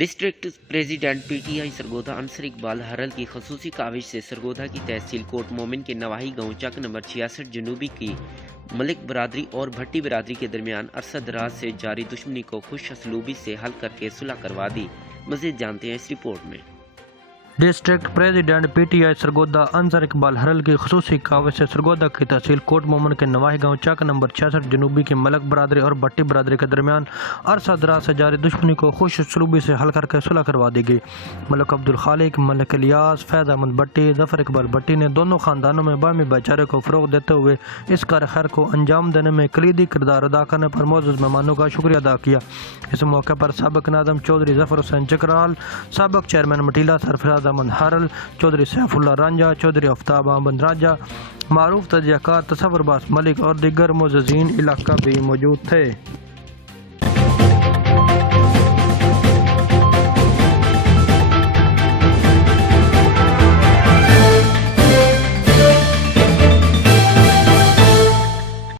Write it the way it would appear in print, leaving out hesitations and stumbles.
District president P T I Sargodha Ansar Iqbal Harral کی خصوصی کاوش سے سرگودا کی تحصیل کوٹ مومن کے نواحی گاؤں چک نمبر 66 جنوبی کی ملک برادری اور بھٹی برادری کے درمیان عرصہ دراز سے جاری دشمنی کو خوش اسلوبی سے حل کر کے صلح کروا دی۔ مزید جانتے ہیں اس رپورٹ میں۔ District president P T I Sargodha Ansar Iqbal Harral کی خصوصی کاوش سے سرگودا کی تحصیل کوٹ مومن کے نواحی گاؤں چک نمبر 66 جنوبی کی ملک برادری اور بھٹی برادری کے درمیان عرصہ دراز سے جاری دشمنی کو خوش اسلوبی سے حل کر کے صلح کروا دی گئی۔ ملک عبدالخالق، ملک الیاس، فیض احمد بھٹی، ظفر اقبال بھٹی نے دونوں خاندانوں میں باہمی بھائی چارے کو فروغ دیتے ہوئے اس کار خیر کو انجام دینے میں کلیدی کردار ادا کرنے پر معزز مہمانوں کا شکریہ ادا کیا۔ اس موقع پر سابق ناظم چودھری ظفر حسین چکرال، سابق چیئرمین مٹیلا سرفراز احمد ہرل، چودھری سیف اللہ رانجھا، چودھری آفتاب احمد رانجھا، معروف تجزیہ کار تصور باس ملک اور دیگر معززین علاقہ بھی موجود تھے۔